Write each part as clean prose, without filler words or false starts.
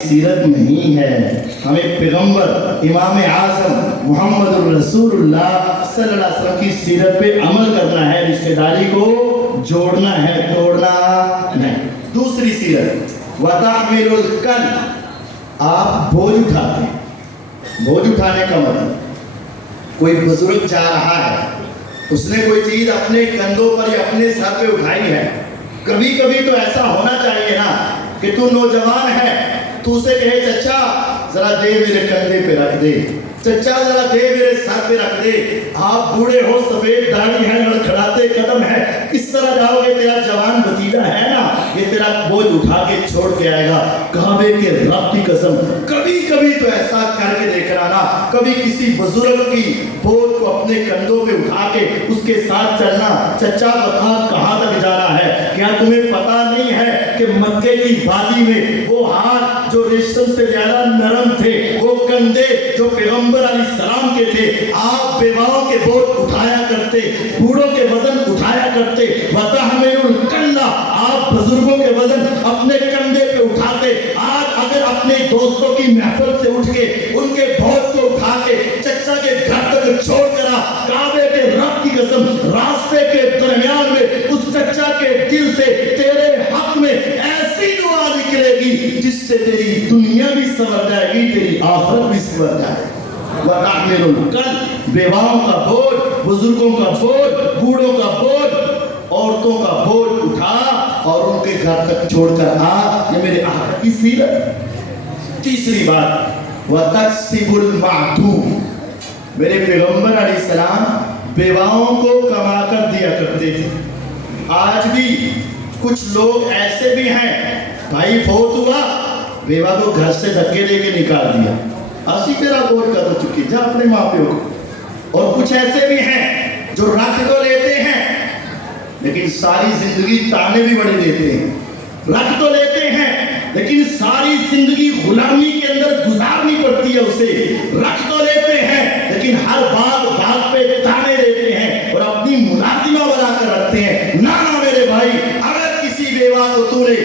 سیرت نہیں ہے. ہمیں پیغمبر امام اعظم محمد رسول اللہ صلی اللہ علیہ وسلم کی سیرت پہ عمل کرنا ہے. رشتہ داری کو جوڑنا ہے, توڑنا نہیں. دوسری سیرت وَتَحْمِلُ الْكَلْ, آپ بوجھ اٹھاتے ہیں. بوجھ اٹھانے کا مطلب کوئی بزرگ جا رہا ہے, اس نے کوئی چیز اپنے کندھوں پر یا اپنے سر پہ اٹھائی ہے. کبھی کبھی تو ایسا ہونا چاہیے نا کہ تو نوجوان ہے, تو اسے کہے چچا ذرا دے میرے کندھے پہ رکھ دے, چچا ذرا دے میرے سر پہ رکھ دے. آپ بوڑھے ہو, سفید داڑھی ہے, لڑکھڑاتے قدم ہے, کس طرح جاؤ گے؟ تیرا جوان بھتیجا ہے نا, یہ تیرا بوجھ اٹھا کے چھوڑ کے آئے گا. کعبے کے رب کی قسم کبھی کبھی تو ایسا کر کے دیکھنا نا, کبھی کسی بزرگ کی بوجھ کو اپنے کندھوں پہ اٹھا کے اس کے ساتھ چلنا. چچا بتا کہاں تک جانا ہے؟ کیا تمہیں پتا نہیں ہے کہ مکے کی وادی میں وہ ہاتھ جو ریشم سے زیادہ نرم تھے, وہ کندھے جو پیغمبر علیہ السلام کے تھے, آپ بیواؤں کے بوجھ اٹھایا کرتے, بوڑھوں کے وزن اٹھایا کرتے. وَتَحْمِلُ الْكَلَّ, آپ بزرگوں کے وزن اپنے کندھے پہ اٹھاتے. آج اگر اپنے دوستوں کی محفل سے اٹھ کے ان کے بوجھ کو اٹھا کے چچا کے گھر تک چھوڑ کر کعبے کے رب کی قسم راستے کے درمیان میں اس چچا کے دل سے تیرے حق میں ایسی دعا نکلے گی جس سے تیری دنیا بھی سنور جائے گی, تیری آخرت بھی سنور جائے گی. وَتَحْمِلُ الْكَلْ, بیواؤں کا بوجھ, بزرگوں کا بوجھ, بوڑھوں کا بوجھ, عورتوں کا بوجھ اٹھا اور ان کے گھر تک چھوڑ کر آ. یہ میرے آقا کی سیرت. تیسری بات وَتَكْسِبُ الْمَعْدُومَ, میرے پیغمبر علیہ السلام بیواؤں کو کما کر دیا کرتے تھے. آج بھی کچھ لوگ ایسے بھی ہیں, بھائی فوت ہوا, بیوہ کو گھر سے دھکے دے کے نکال دیا, اسی طرح بوجھ کر تو چکی, جا اپنے ماں پیوں کو. اور کچھ ایسے بھی ہیں جو رکھ تو لیتے ہیں لیکن ساری زندگی تانے بھی بڑے دیتے ہیں. رکھ تو لیتے ہیں لیکن ساری زندگی غلامی کے اندر گزارنی پڑتی ہے اسے. رکھ تو لیتے ہیں لیکن ہر بات پہ تانے دیتے ہیں اور اپنی ملازمہ بنا کر رکھتے ہیں. نہ میرے بھائی, اگر کسی بیوہ کو تو نے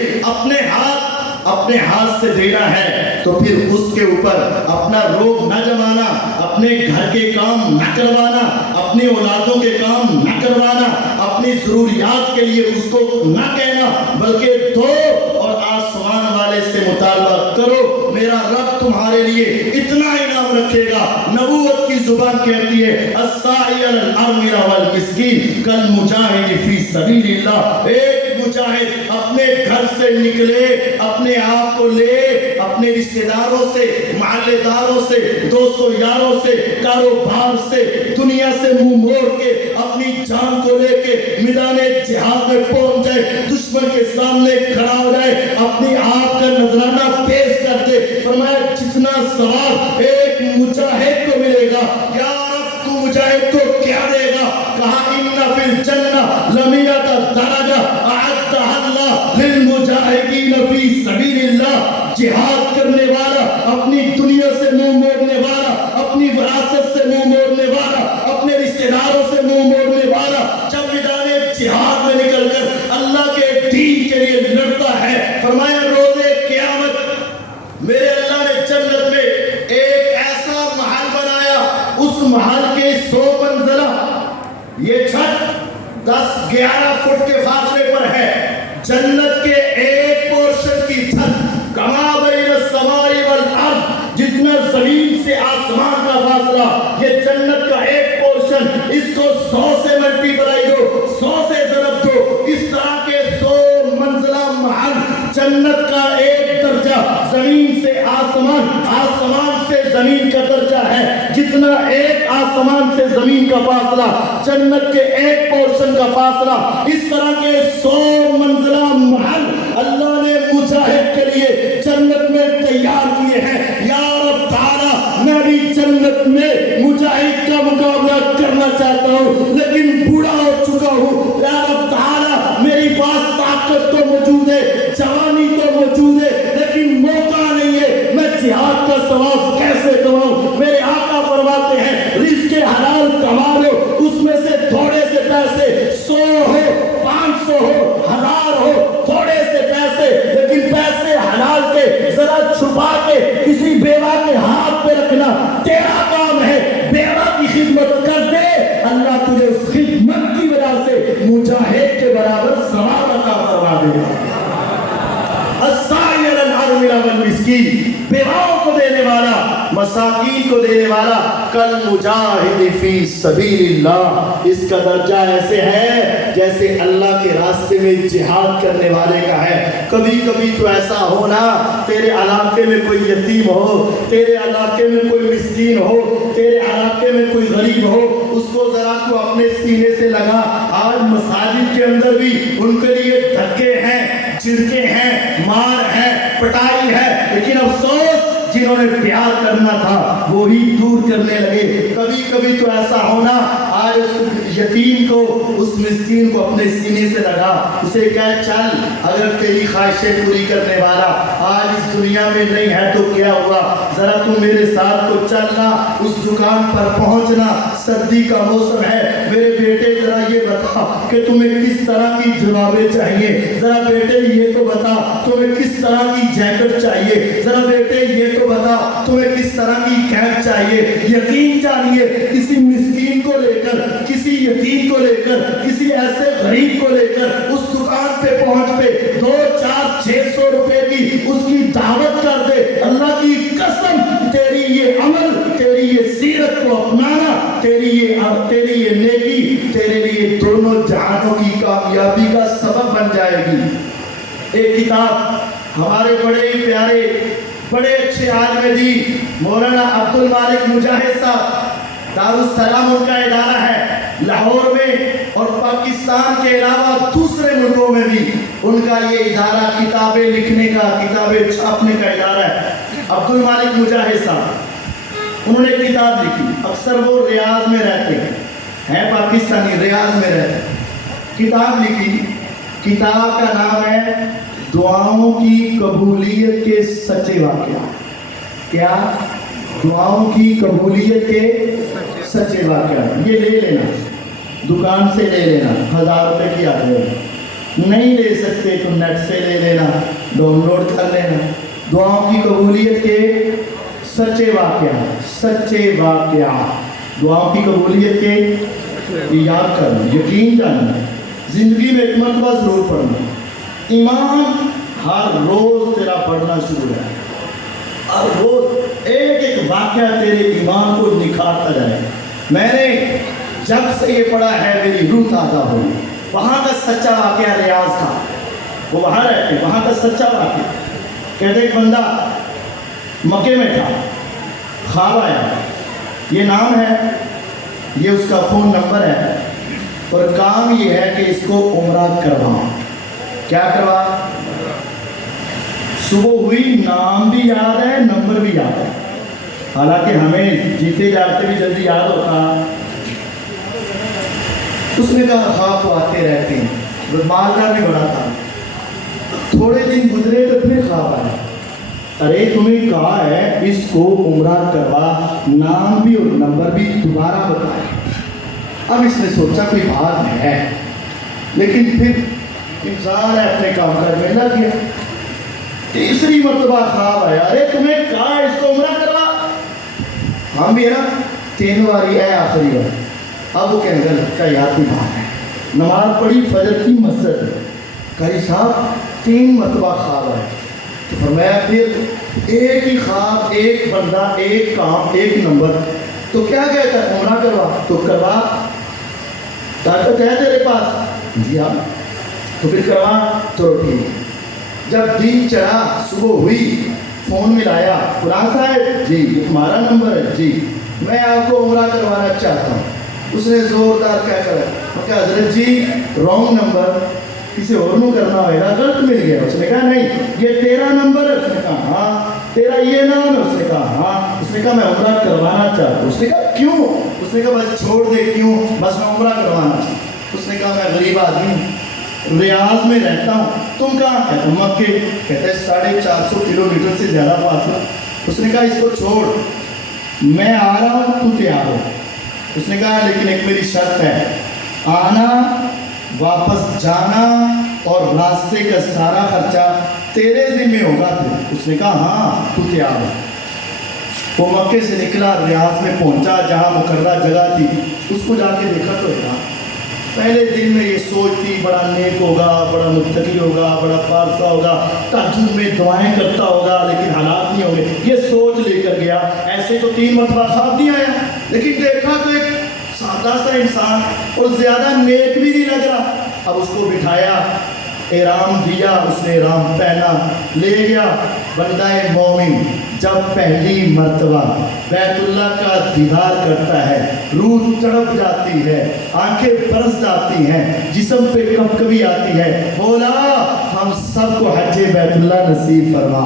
اپنے ہاتھ سے دینا ہے تو پھر اس کے اوپر اپنا روب نہ جمانا, اپنے گھر کے کام نہ کروانا, اپنی اولادوں کے کام نہ کروانا, اپنی ضروریات کے لیے اس کو نہ کہنا, بلکہ دو اور آسمان والے سے مطالبہ کرو. میرا رب تمہارے لیے اتنا انعام رکھے گا. نبوت کی زبان کہتی ہے الساعی علی الارملہ والمسکین کالمجاہد فی سبیل اللہ. ایک مجاہد اپنے گھر سے نکلے, اپنے آپ کو لے, اپنے رشتہ داروں سے, محلے داروں سے, دوستوں یاروں سے, کاروبار سے, دنیا سے منہ موڑ کے اپنی جان کو لے کے میدان جہاد میں پہنچ جائے, دشمن کے سامنے کھڑا ہو جائے, اپنی آپ کا نذرانہ پیش کر دے. فرمایا جتنا ثواب ایک مجاہد کو ملے گا, یا رب تو مجاہد کو کیا دے گا؟ کہا ان فی الجنہ لمیۃ درجہ اعدها اللہ للمجاہدین فی سبیل اللہ. جہاد کرنے والا, اپنی دنیا سے منہ موڑنے والا, اپنی وراثت سے منہ موڑنے والا, اپنے رشتہ داروں سے منہ موڑنے والا, جب میدان جہاد میں نکل کر اللہ کے دین کے لیے لڑتا ہے, فرمایا روزے قیامت میرے اللہ نے جنت میں ایک ایسا محل بنایا, اس محل کے 100 منزلہ, یہ چھت 10-11 فٹ کے فاصلے پر ہے. جنت کے ایک پورشن کی چھت کما بین السماء والارض, جتنا زمین سے آسمان کا فاصلہ, یہ جنت کا ایک پورشن. اس کو 100 سے ملٹی بلائی دو, 100 سے ضرب دو, اس طرح کے 100 منزلہ محل. جنت کا ایک درجہ زمین سے آسمان, آسمان سے زمین کا درجہ ہے. جتنا ایک آسمان سے زمین کا فاصلہ, جنت کے ایک پورشن کا فاصلہ, اس طرح کے 100 منزلہ محل اللہ نے مجاہد کے لیے جنت میں تیار کیے ہیں. یا رب تعالی میں بھی جنت میں مجاہد کا مقابلہ کرنا چاہتا ہوں لیکن بوڑھا ہو چکا ہوں. یا رب تعالی میری پاس طاقت تو موجود ہے, جوانی تو موجود ہے, لیکن موقع نہیں ہے. میں جہاد کا ثواب کیسے کماؤں؟ میرے آقا فرماتے ہیں رزق حلال کما لو, اس میں سے تھوڑے سے پیسے 100 ہو, 500 ہو, 1000 ہو, تھوڑے سے پیسے, لیکن پیسے حلال کے ذرا چھپا کسی بیوہ کے ہاتھ پہ رکھنا تیرا کام ہے، بیوہ کی خدمت کر دے، اللہ تجھے اس خدمت کی وجہ سے مجاہد کے برابر ثواب عطا فرما دے گا۔ الساعی علی الارملہ والمسکین، بیواؤں کو دینے والا، مساکین کو دینے والا، کل مجاہد فی سبیل اللہ، اس کا درجہ ایسے ہے جیسے اللہ کے راستے میں جہاد کرنے والے کا ہے۔ کبھی کبھی تو ایسا ہونا تیرے علاقے میں کوئی یتیم ہو، تیرے علاقے میں کوئی مسکین ہو، تیرے علاقے میں کوئی غریب ہو، اس کو ذرا تو اپنے سینے سے لگا۔ آج مساجد کے اندر بھی ان کے لیے دھکے ہیں، چرچے ہیں، مار ہے، پٹائی ہے، لیکن افسوس جنہوں نے پیار کرنا تھا وہی دور کرنے لگے۔ کبھی کبھی تو ایسا ہونا آج اس یتیم کو، اس مسکین کو اپنے سینے سے لگا، اسے کہہ چل، اگر تیری خواہشیں پوری کرنے والا آج اس دنیا میں نہیں ہے تو کیا ہوا، ذرا تم میرے ساتھ تو چلنا، اس دکان پر پہنچنا، سردی کا موسم ہے، میرے بیٹے ذرا یہ بتا کہ تمہیں کس طرح کی جرابیں چاہیے، ذرا بیٹے یہ تو بتا تمہیں کس طرح کی جیکٹ چاہیے، ذرا بیٹے یہ تو بتا تمہیں کس طرح کی کیپ چاہیے۔ یقین جانیے کسی مسکین کو لے کر، کسی یتیم کو لے کر، کسی ایسے غریب کو لے کر اس دکان پہ پہنچ پہ 2 4 600 روپے کی اس کی دعوت کر دے، اللہ کی قسم تیری یہ عمل، تیری یہ سیرت کو اپنانا، تیری یہ نیکی تیرے لیے دونوں جہانوں کی کامیابی کا سبب بن جائے گی۔ ایک کتاب ہمارے بڑے پیارے، بڑے اچھے عالم دین مولانا عبد المالک مجاہد صاحب، دارالسلام ان کا ادارہ ہے لاہور میں، اور پاکستان کے علاوہ دوسرے ملکوں میں بھی ان کا یہ ادارہ کتابیں لکھنے کا، کتابیں چھاپنے کا ادارہ ہے۔ عبد المالک مجاہد صاحب انہوں نے کتاب لکھی، اکثر وہ ریاض میں رہتے ہیں پاکستانی، ریاض میں رہتے ہیں، کتاب لکھی، کتاب کا نام ہے دعاؤں کی قبولیت کے سچے واقعات۔ کیا؟ دعاؤں کی قبولیت کے سچے واقعات۔ یہ لے لینا، دکان سے لے لینا، 1000 روپے کی آتی ہے، نہیں لے سکتے تو نیٹ سے لے لینا، ڈاؤن لوڈ کر لینا۔ دعاؤں کی قبولیت کے سچے واقعات، سچے واقعات، دعاؤں کی قبولیت کے یاد کرنا، یقین جاننا، زندگی میں ایک مرتبہ ضرور پڑھنا۔ ایمان ہر روز تیرا پڑھنا شروع ہے، ہر روز ایک ایک واقعہ تیرے ایمان کو نکھارتا جائے۔ میں نے جب سے یہ پڑھا ہے میری روح تازہ ہوئی۔ وہاں کا سچا واقعہ ریاض کا، وہ وہاں رہتے، وہاں کا سچا واقعہ کہتے ایک بندہ مکے میں تھا، خواب آیا، یہ نام ہے، یہ اس کا فون نمبر ہے، اور کام یہ ہے کہ اس کو عمرہ کرواؤں۔ کیا کروا؟ صبح ہوئی، نام بھی یاد ہے، نمبر بھی یاد ہے، حالانکہ ہمیں جیتے جاگتے بھی جلدی یاد ہوتا۔ اس نے کہا خواب تو آتے رہتے ہیں، مالدار بھی بڑا تھا، تھوڑے دن گزرے تو پھر خواب آیا، ارے تمہیں کہا ہے اس کو عمرہ کروا، نام بھی اور نمبر بھی دوبارہ بتائے۔ اب اس نے سوچا کوئی بات ہے، لیکن پھر انسان ہے اپنے کام کر میں لگ گیا۔ تیسری مرتبہ خواب آیا، ارے تمہیں کہا اس کو عمرہ کروا، ہم بھی ہے نا 3 باری ہے آخری بار۔ اب وہ کہنے لگا یاد کی بات ہے، نماز پڑھی، فجر کی مسجد ہے، قاری صاحب 3 مرتبہ خواب آئے، تو فرمایا پھر ایک ہی خواب، ایک بندہ، ایک کام، ایک نمبر، تو کیا کہتا ہے عمرہ کروا، تو کروا، طاقت ہے تیرے پاس؟ جی ہاں، تو پھر کروا، تو ٹھیک۔ جب دن چڑھا، صبح ہوئی، فون ملایا، فلاں صاحب جی یہ تمہارا نمبر ہے، جی میں آپ کو عمرہ کروانا چاہتا ہوں۔ اس نے زوردار کہہ کر کہا حضرت جی رانگ نمبر، کسی اور نو کرنا ہوئے گا، غلط مل گیا۔ اس نے کہا نہیں یہ تیرا نمبر ہے۔ اس نے کہا ہاں۔ تیرا یہ نام ہے؟ اس نے کہا ہاں۔ اس نے کہا میں عمرہ کروانا چاہتا ہوں۔ اس نے کہا کیوں؟ اس نے کہا بس چھوڑ دے، کیوں؟ بس میں عمرہ کروانا چاہتا ہوں۔ اس نے کہا میں غریب آدمی ہوں، ریاض میں رہتا ہوں، تم کہاں؟ کہتے مکے۔ کہتے 450 کلومیٹر سے زیادہ فاصلہ۔ اس نے کہا اس کو چھوڑ، میں آ رہا ہوں، تو تیار ہو۔ اس نے کہا لیکن ایک میری شرط ہے، آنا، واپس جانا اور راستے کا سارا خرچہ تیرے ذمہ ہوگا۔ پھر اس نے کہا ہاں تو تیار ہو۔ وہ مکے سے نکلا، ریاض میں پہنچا جہاں مقررہ جگہ تھی، اس کو جا کے دیکھا تو یار پہلے دن میں یہ سوچ تھی بڑا نیک ہوگا، بڑا متقی ہوگا، بڑا پارسا ہوگا، تہجد میں دعائیں کرتا ہوگا، لیکن حالات نہیں ہوں گے، یہ سوچ لے کر گیا۔ ایسے تو 3 مرتبہ خواب نہیں آیا، لیکن دیکھا تو ایک سادہ سا انسان اور زیادہ نیک بھی نہیں لگ رہا۔ اب اس کو بٹھایا، احرام دیا، اس نے احرام پہنا، لے گیا۔ بندہ مومن جب پہلی مرتبہ بیت اللہ کا دیدار کرتا ہے، روح تڑپ جاتی ہے، آنکھیں برس جاتی ہیں، جسم پہ کب کبھی آتی ہے، مولا ہم سب کو حج بیت اللہ نصیب فرما۔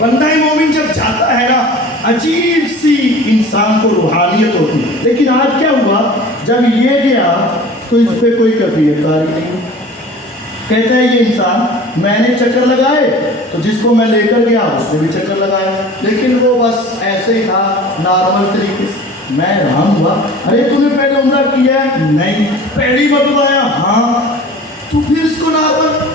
بندہ مومن جب جاتا ہے نا، عجیب سی انسان کو روحانیت ہوتی ہے۔ لیکن آج کیا ہوا، جب یہ گیا تو اس پہ کوئی کیفیت کاری نہیں۔ کہتا ہے یہ انسان، میں نے چکر لگائے تو جس کو میں لے کر گیا اس نے بھی چکر لگایا، لیکن وہ بس ایسے ہی تھا نارمل طریقے سے۔ میں حیران ہوا، ارے تو نے پہلے عمرہ کیا ہے؟ نہیں۔ پہلی مرتبہ آیا؟ ہاں۔ تو پھر اس کو نارمل؟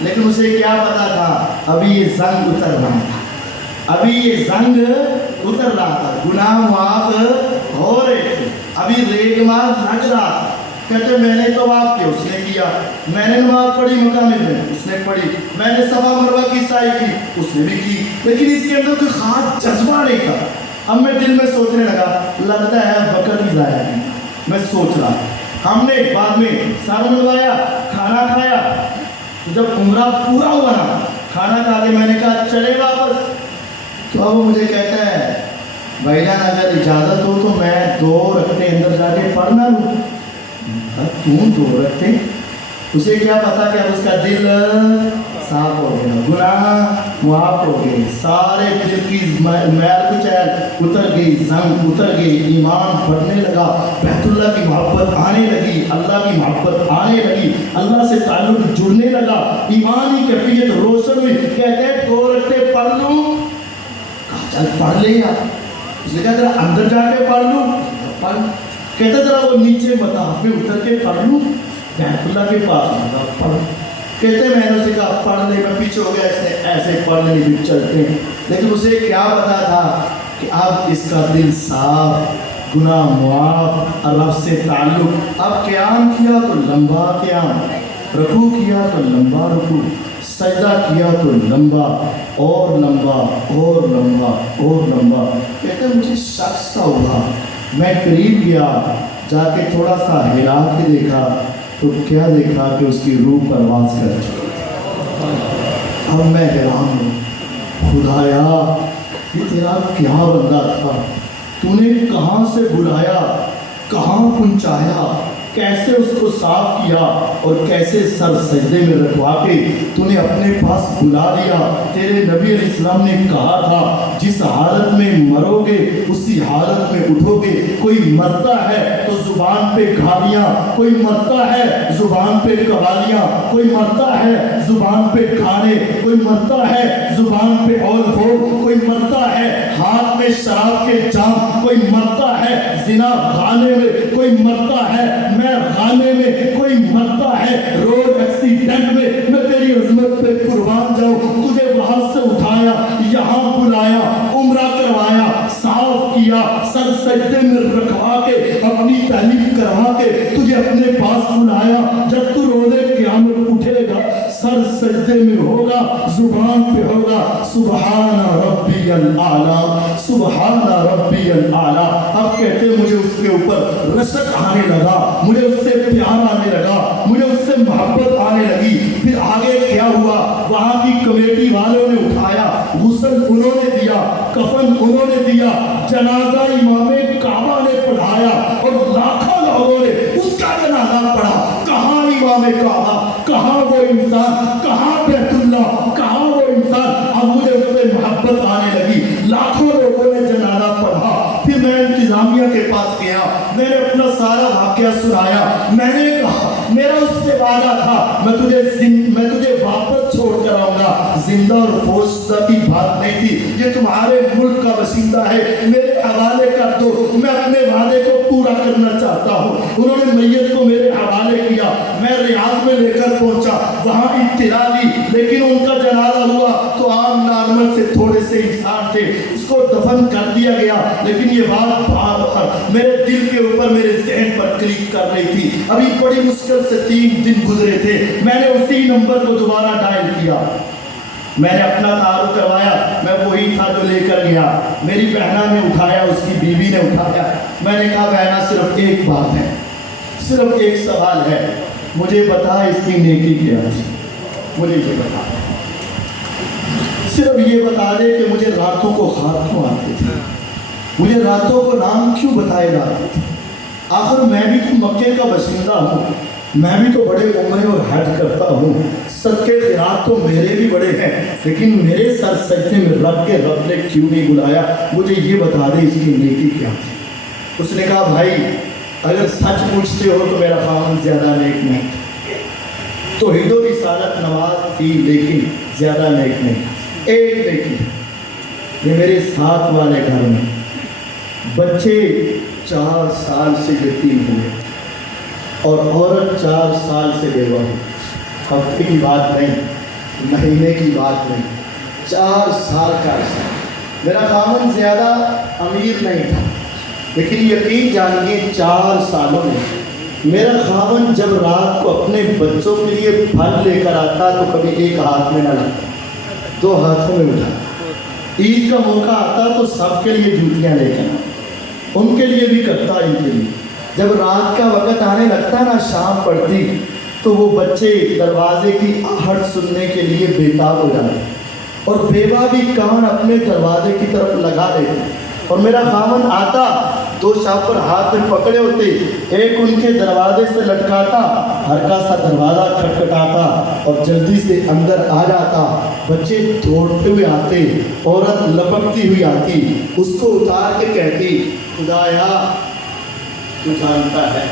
لیکن اسے کیا پتا تھا ابھی یہ زنگ اتر رہا تھا، ابھی یہ زنگ اتر رہا تھا، گناہ معاف ہو رہے تھے، ابھی ریگ مار لگ رہا تھا۔ کہتے میں نے طواف کیا، اس نے کیا، میں نے نماز پڑھی مقام ابراہیم، اس نے پڑھی، میں نے صفا مروہ کی سعی کی، اس نے بھی کی، لیکن اس کے اندر کوئی خاص جذبہ نہیں تھا۔ اب میں دل میں سوچنے لگا، لگتا ہے وقت ہی ضائع ہے۔ میں سوچ رہا، ہم نے بعد میں سارا منگوایا، کھانا کھایا، جب عمرہ پورا ہوا نا، کھانا کھا کے میں نے کہا چلے واپس، تو اب وہ مجھے کہتا ہے بھائی جان اگر اجازت ہو تو میں 2 رکعتیں اندر جا کے پڑھنا لوں۔ کیوں 2 رکھتے؟ اسے کیا پتا کہ اب اس کا دل صاف ہو گیا، گناہ معاف ہو گئے، سارے دل کی میل کچیل اتر گئی، زنگ اتر گئی، ایمان بڑھنے لگا، بیت اللہ کی محبت آنے لگی، اللہ کی محبت آنے لگی، اللہ سے تعلق جڑنے لگا، ایمانی کیفیت روشن ہوئی۔ کہتے ہیں 2 رکعتیں پڑھ لوں؟ کہا چل پڑھ لے گا۔ اس نے کہا ذرا اندر جا کے پڑھ لوں؟ پڑھ۔ کہتا ذرا وہ نیچے مطاف میں اتر کے پڑھ لوں؟ بیت اللہ کے پاس لگا پڑھ۔ کہتے میں نے اسے کہا پڑھ لے، میں پیچھے ہو گیا، اس نے ایسے پڑھ لے بھی چلتے ہیں، لیکن اسے کیا پتا تھا کہ اب اس کا دل صاف، گناہ معاف، رب سے تعلق۔ اب قیام کیا تو لمبا قیام، رکوع کیا تو لمبا رکوع، سجدہ کیا تو لمبا اور لمبا اور لمبا اور لمبا۔ کہتے مجھے شک سا ہوا، میں قریب گیا، جا کے تھوڑا سا ہلا کے دیکھا تو کیا دیکھا کہ اس کی روح پرواز کر چکی۔ اب میں حیران ہوں، خدایا یہ تیرا کیا بندہ تھا، تو نے کہاں سے بلایا، کہاں پہنچایا، کیسے اس کو صاف کیا اور کیسے سر سجدے میں رکھوا کے تو نے اپنے پاس بلا لیا۔ تیرے نبی علیہ السلام نے کہا تھا جس حالت میں مرو گے اسی حالت میں اٹھو گے۔ کوئی مرتا ہے تو زبان پہ گھالیاں، کوئی مرتا ہے زبان پہ قوالیاں، کوئی مرتا ہے زبان پہ گانے، کوئی مرتا ہے زبان پہ اول فول، کوئی مرتا ہے ہاتھ میں شراب کے جام، کوئی مرتا ہے زنا خانے میں، کوئی مرتا ہے میں خانے میں، کوئی مرتا ہے روڈ ایکسیڈنٹ میں۔ میں تیری عظمت پہ قربان جاؤں، تجھے وہاں سے اٹھایا، یہاں بلایا، عمرہ کروایا، صاف کیا، سر سجدے میں رکھوا کے اپنی تعریف کروا کے تجھے اپنے پاس بلایا۔ جب تو روزے قیامت اٹھے گا سر سجدے میں ہوگا، زبان پہ ہوگا سبحان ربی الاعلیٰ، سبحان ربی الاعلیٰ۔ اب کہتے مجھے اس کے اوپر رشک آنے لگا، مجھے اس سے پیار آنے لگا، مجھے اس سے محبت آنے لگی۔ پھر آگے کیا ہوا، وہاں کی کمیٹی والوں نے اٹھایا، غسل انہوں نے دیا، کفن انہوں نے دیا، جنازہ امام کعبہ نے پڑھایا اور لاکھوں لوگوں نے اس کا جنازہ پڑھا۔ کہاں امام کعبہ، کہاں وہ انسان، کہاں بیت اللہ، کہاں وہ انسان۔ اب مجھے اس سے محبت آنے لگی، لاکھوں لوگوں نے جنازہ پڑھا۔ پھر میں انتظامیہ کے پاس گیا، میں نے اپنا سارا واقعہ سنایا، میں نے کہا میرا اس سے وعدہ تھا میں تجھے واپس چھوڑ کر آؤں گا، زندہ اور فوشدہ کی بات نہیں تھی، یہ تمہارے ملک کا باشندہ ہے، میرے حوالے کر دو، میں اپنے وعدے کو پورا کرنا چاہتا ہوں۔ انہوں نے میت کو میرے حوالے کیا، میں ریاض میں لے کر پہنچا، وہاں اطلاع دی، لیکن ان کا جنازہ ہوا تو عام نارمل قیامت سے تھوڑے سے انسان تھے, اس کو دفن کر دیا گیا, لیکن یہ بات بار بار میرے دل کے اوپر, میرے ذہن پر کلک کر رہی تھی. ابھی بڑی مشکل سے 3 دن گزرے تھے, میں نے اسی نمبر کو دوبارہ ڈائل کیا, میں نے اپنا تعارف کروایا, میں وہی تھا جو لے کر گیا. میری بہنا نے اٹھایا, اس کی بیوی نے اٹھایا. میں نے کہا بہنا صرف ایک بات ہے, صرف ایک سوال ہے, مجھے بتا اس کی نیکی کیا تھی, مجھے یہ بتا, صرف یہ بتا دے کہ مجھے راتوں کو خواب کیوں آتے تھے, مجھے راتوں کو نام کیوں بتائے جاتے تھے. آخر میں بھی تو مکے کا باشندہ ہوں, میں بھی تو بڑے عمرے اور حج کرتا ہوں, صدقے خیرات تو میرے بھی بڑے ہیں, لیکن میرے سر سجدے میں رب کے رب نے کیوں نہیں بلایا, مجھے یہ بتا دے اس کی نیکی کیا تھی. اس نے کہا بھائی اگر سچ پوچھتے ہو تو میرا خاوند زیادہ نیک نہیں, توحید و رسالت نماز تھی لیکن زیادہ نیک نہیں. ایک نیکی, یہ میرے ساتھ والے گھر میں بچے 4 سال سے یتیم ہوئے اور عورت 4 سال سے بیوہ ہوئی. ہفتے کی بات نہیں, مہینے کی بات نہیں, 4 سال کا عرصہ. میرا خاوند زیادہ امیر نہیں تھا, لیکن یقین جانیے 4 سالوں میں میرا خاوند جب رات کو اپنے بچوں کے لیے پھل لے کر آتا تو کبھی ایک ہاتھ میں نہ لاتا, 2 ہاتھوں میں اٹھاتا. عید کا موقع آتا تو سب کے لیے جوتیاں لے کر آتا, ان کے لیے بھی کرتا, ان کے لیے. جب رات کا وقت آنے لگتا نا, شام پڑتی, تو وہ بچے دروازے کی آہٹ سننے کے لیے بےتاب ہو جاتے اور بیوہ بھی کان اپنے دروازے کی طرف لگا دیتے. اور میرا خاوند آتا, 2 شاپر ہاتھ میں پکڑے ہوتے, ایک ان کے دروازے سے لٹکاتا, ہلکا سا دروازہ کھٹکھٹاتا اور جلدی سے اندر آ جاتا. بچے دوڑتے ہوئے آتے, عورت لپکتی ہوئی آتی, اس کو اتار کے کہتی خدایا تو جانتا ہے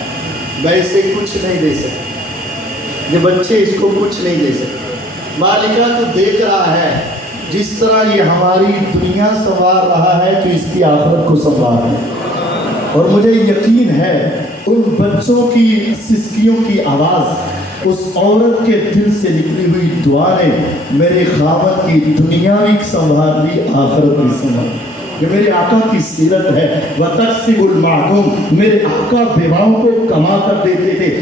میں اسے کچھ نہیں دے سکتی, یہ بچے اس کو کچھ نہیں دے سکتے. مالکہ تو دیکھ رہا ہے جس طرح یہ ہماری دنیا سنوار رہا ہے تو اس کی آخرت کو سنوار ہے. اور مجھے یقین ہے ان بچوں کی سسکیوں کی آواز, اس عورت کے دل سے نکلی ہوئی دعا نے میرے خاوند کی دنیا بھی سنوار لی, آخرت بھی سنوار. یہ میرے آقا کی سیرت ہے. وَتَقْسِمُ الْمَعْدُومِ, میرے آقا بیواؤں کو کما کر دیتے تھے.